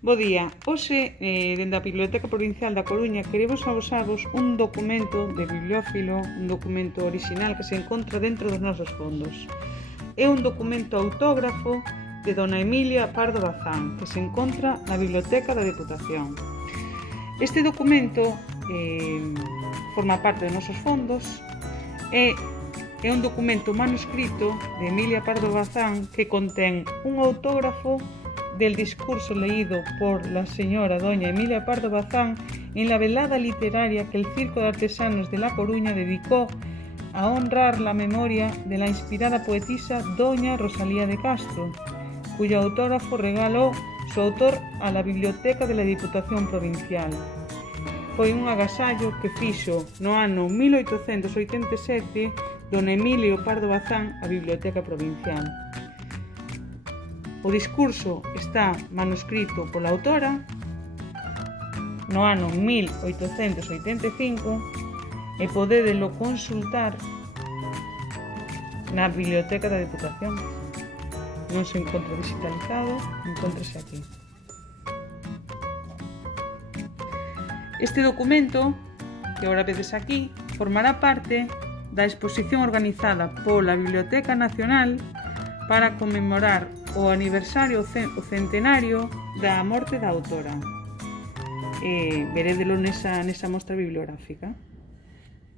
Bo día, hoxe, dende a Biblioteca Provincial da Coruña, queremos amosarvos un documento de bibliófilo, un documento orixinal que se encontra dentro dos nosos fondos. É un documento autógrafo de dona Emilia Pardo Bazán, que se encontra na Biblioteca da Deputación. Este documento forma parte dos nosos fondos e é un documento manuscrito de Emilia Pardo Bazán que contén un autógrafo del discurso leído por la señora doña Emilia Pardo Bazán en la velada literaria que el Circo de Artesanos de La Coruña dedicó a honrar la memoria de la inspirada poetisa doña Rosalía de Castro, cuyo autógrafo regaló su autor a la Biblioteca de la Diputación Provincial. Foi un agasallo que fixo no ano 1887 dona Emilia Pardo Bazán a Biblioteca Provincial. O discurso está manuscrito pola autora no ano 1885 e podédelo consultar na Biblioteca da Deputación. Non se encontra digitalizado, encontrase aquí. Este documento, que agora vedes aquí, formará parte da exposición organizada pola Biblioteca Nacional para conmemorar o aniversario o centenario da morte da autora. Verédelo nesa mostra bibliográfica.